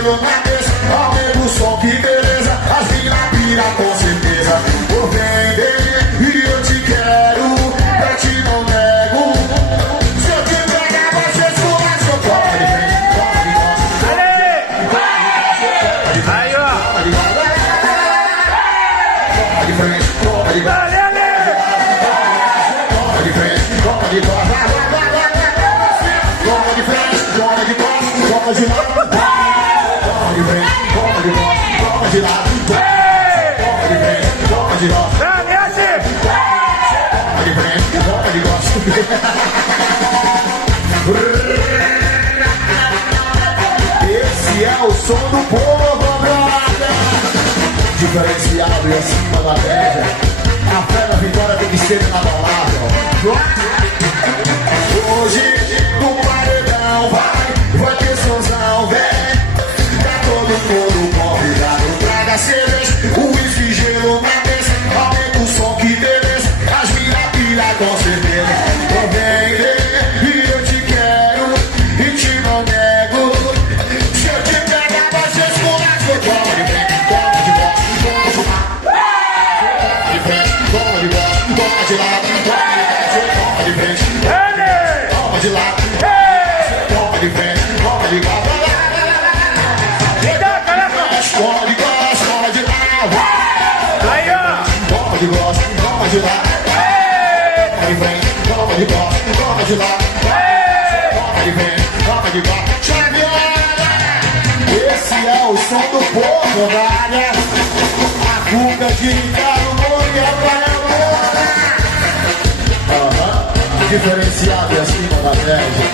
gelo na mesa, aumenta o som, que beleza. As mina pira com certeza. Vou vender e eu te quero, eu te não nego. Se eu te pegar, você esculacha. Toca de frente, toca de costas. Aí, ó. Toca de frente, toca de costas. Toca de frente, toca de costas. Toca de frente, toca de costas. Toca de lado. Toca de frente, toca de costas. Toca de lado. Toca de frente, toca de costas. Toca de frente, toca de costas. Esse é o som do povo, brother. Diferenciado e acima da média. A fé da vitória tem que ser inabalável. Hoje no paredão vai ter sonzão, vem. Tá todo mundo convidado. Traga cerveja, o whisky, gelo na mesa. Aumenta o som, que beleza. As mina pilha com certeza. Vou vender e eu te quero e te não nego. Se eu te pegar, vai ser esculacho. Toma de frente, toma de volta, toma de lado. Toma de frente, toma de volta, toma de lado. Toma de frente, toma de lado. Toma de frente, toma de volta. Toma de costas, toma de lado. Aí, ó. Toma de costas, toma de lado. Toma de frente, toma de costas, toma de lado. Toma de frente, toma de costas. Chaveada! Esse é o som do povo da área. A cuca de Ricardo Moura para a diferenciado e acima da média.